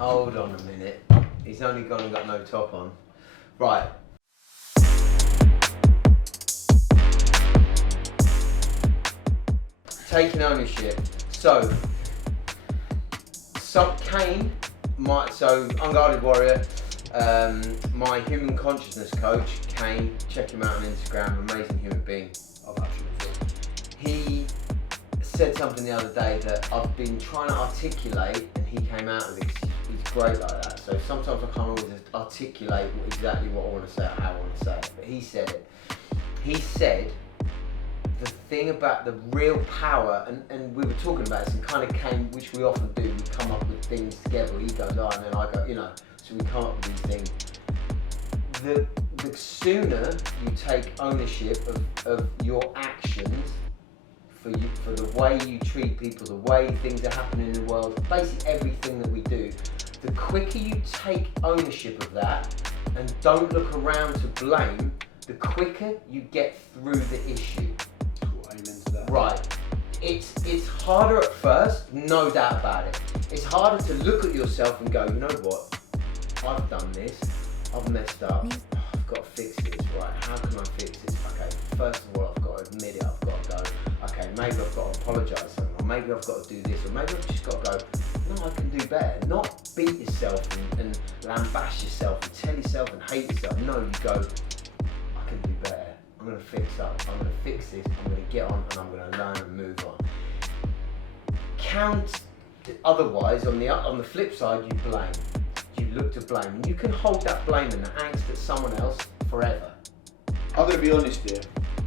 Hold on a minute. He's only gone and got no top on. Right. Taking ownership. So Kane, Unguarded Warrior, my human consciousness coach, Kane, check him out on Instagram, amazing human being. I've actually thought. He said something the other day that I've been trying to articulate, and he came out with it. He's great like that. So sometimes I can't always articulate exactly what I want to say or how I want to say it. But he said it. He said the thing about the real power, and we were talking about this and kind of came, which we often do, we come up with things together. He goes, oh, and then I go, so we come up with these things. The sooner you take ownership of your actions, for the way you treat people, the way things are happening in the world, basically everything that we do, the quicker you take ownership of that and don't look around to blame, the quicker you get through the issue. Cool, amen to that. Right. It's harder at first, no doubt about it. It's harder to look at yourself and go, you know what? I've done this. I've messed up. I've got to fix this. Right, how can I fix this? Okay, first of all, I've got to admit it. I've got to go, okay, maybe I've got to apologise to someone, or maybe I've got to do this, or maybe I've just got to go, no, I can do better. Not beat yourself and lambaste yourself and tell yourself and hate yourself. No, you go, I can do better. I'm going to fix up. I'm going to fix this. I'm going to get on and I'm going to learn and move on. Otherwise, on the flip side, you blame. You look to blame, and you can hold that blame and the angst at someone else forever. I'm going to be honest here.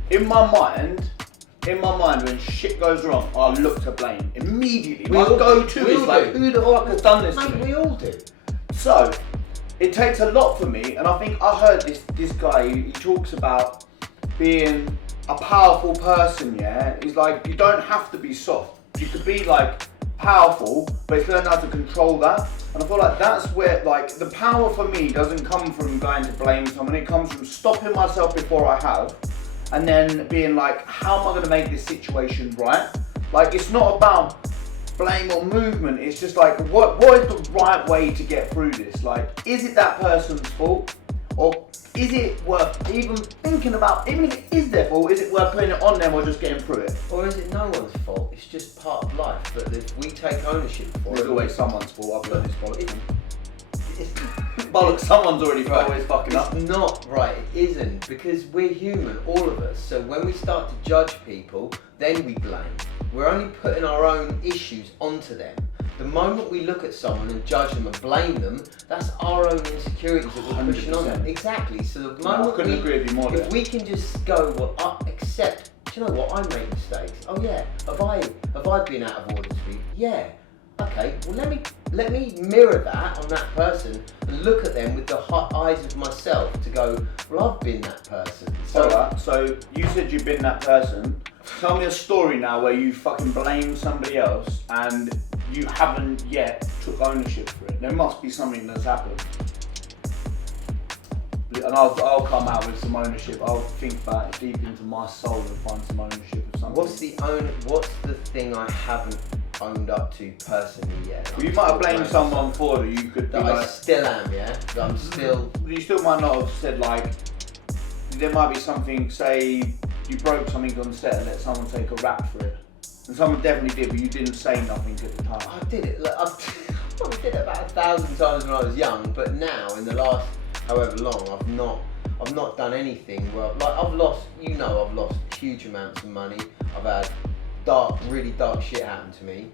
In my mind, when shit goes wrong, I look to blame immediately. My go-to is like, who the fuck has done this to me? We all do. So, it takes a lot for me, and I think I heard this guy, he talks about being a powerful person, yeah? He's like, you don't have to be soft. You could be like powerful, but it's learning how to control that. And I feel like that's where, like, the power for me doesn't come from going to blame someone. It comes from stopping myself before I have, and then being like, how am I going to make this situation right? Like, it's not about blame or movement. It's just like, what is the right way to get through this? Like, is it that person's fault? Or is it worth even thinking about, even if it is their fault, is it worth putting it on them or just getting through it? Or is it no one's fault? It's just part of life. But if we take ownership for it... There's always someone's fault. I've learned this bollocks. Bollocks, someone's already always fucking up. It's not right, it isn't. Because we're human, all of us. So when we start to judge people, then we blame. We're only putting our own issues onto them. The moment we look at someone and judge them and blame them, that's our own insecurities that we're pushing on them. Exactly. So the moment I couldn't agree with you more. If we can just go, well, I accept. Do you know what? I make mistakes. Oh yeah. Have I been out of order to be? Yeah. Okay. Well, let me mirror that on that person and look at them with the eyes of myself to go, well, I've been that person. So you said you've been that person. Tell me a story now where you fucking blame somebody else and you haven't yet took ownership for it. There must be something that's happened. And I'll come out with some ownership. I'll think about it deep into my soul and find some ownership of something. What's the thing I haven't owned up to personally yet? Well, you might have blamed someone for it. You could that I still am, yeah? That I'm still... You still might not have said, like, there might be something, say, you broke something on set and let someone take a rap for it. And someone definitely did, but you didn't say nothing at the time. I did it. Like, I probably did it about 1,000 times when I was young, but now, in the last however long, I've not done anything. Well, like I've lost huge amounts of money. I've had really dark shit happen to me,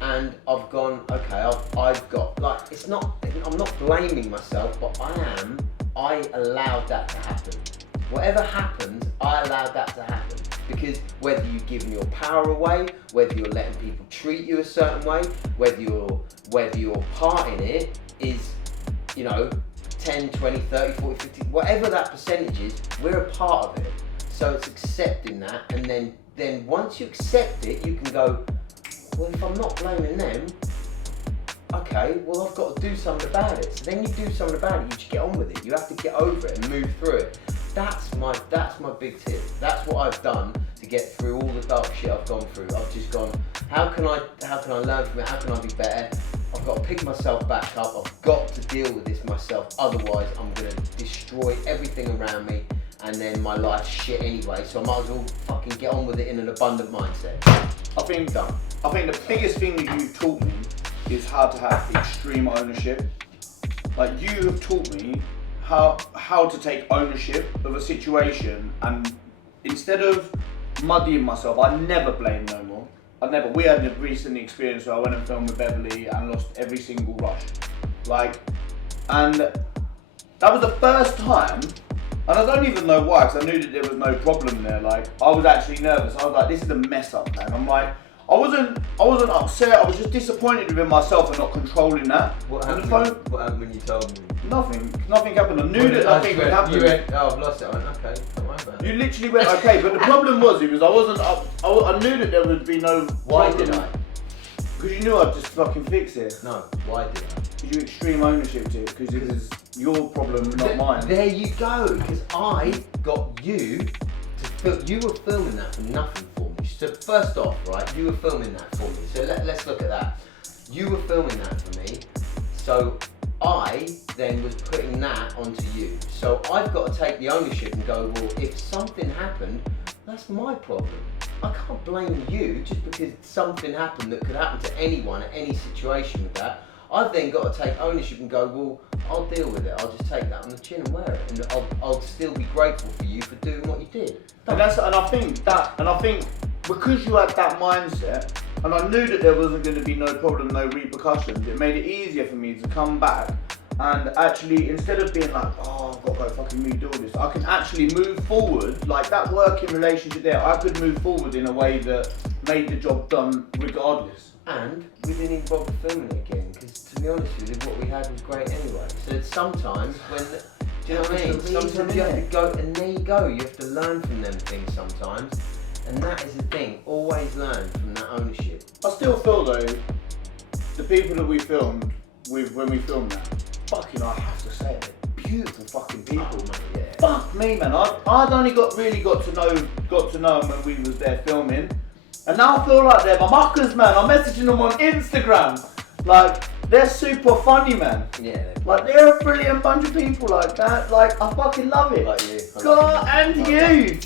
and I've gone, okay, I've got, like, I'm not blaming myself, but I allowed that to happen. Whatever happens, I allowed that to happen. Because whether you've given your power away, whether you're letting people treat you a certain way, whether your part in it is, 10, 20, 30, 40, 50, whatever that percentage is, we're a part of it. So it's accepting that, and then once you accept it, you can go, well, if I'm not blaming them, okay, well, I've got to do something about it. So then you do something about it, you just get on with it. You have to get over it and move through it. That's my big tip. That's what I've done to get through all the dark shit I've gone through. I've just gone, how can I learn from it? How can I be better? I've got to pick myself back up. I've got to deal with this myself. Otherwise, I'm going to destroy everything around me, and then my life's shit anyway. So I might as well fucking get on with it in an abundant mindset. I think the biggest thing that you taught me is how to have extreme ownership. Like, you have taught me how to take ownership of a situation, and instead of muddying myself, I never blame no more. We had a recent experience where I went and filmed with Beverly and lost every single rush. And that was the first time, and I don't even know why, because I knew that there was no problem there. Like, I was actually nervous. I was like, this is a mess up, man. I'm like, I wasn't upset, I was just disappointed within myself and not controlling that. What happened when you told me? Nothing happened. I knew that nothing would happen. You went, oh, I've lost it. I went, okay, don't worry about it. You literally went, okay, but the problem was, I knew that there would be no Why problem. did I? Because you knew I'd just fucking fix it. No, why did I? Because you extreme ownership to it, because it was your problem, not mine. There you go, because I got you to film. You were filming that for nothing for me. So first off, right, you were filming that for me. So let's look at that. You were filming that for me. So I then was putting that onto you. So I've got to take the ownership and go, well, if something happened, that's my problem. I can't blame you just because something happened that could happen to anyone at any situation with that. I've then got to take ownership and go, well, I'll deal with it. I'll just take that on the chin and wear it, and I'll still be grateful for you for doing what you did. And I think because you had that mindset, and I knew that there wasn't going to be no problem, no repercussions, it made it easier for me to come back and actually, instead of being like, oh, I've got to go fucking redo all this, I can actually move forward. Like, that working relationship there, I could move forward in a way that made the job done regardless. And we didn't even bother filming it again, because to be honest with you, what we had was great anyway. So sometimes when, do you know what I mean? Sometimes you have to go, and there you go, you have to learn from them things sometimes. And that is the thing, always learn from that ownership. I still feel though, the people that we filmed with when we filmed that, fucking, I have to say it, beautiful fucking people. Oh, mate, yeah. Fuck me, man. I'd only got to know them when we was there filming, and now I feel like they're my muckers, man. I'm messaging them on Instagram, like, they're super funny, man. Yeah. Like, they're a brilliant bunch of people like that. Like, I fucking love it. Like you. God, and you.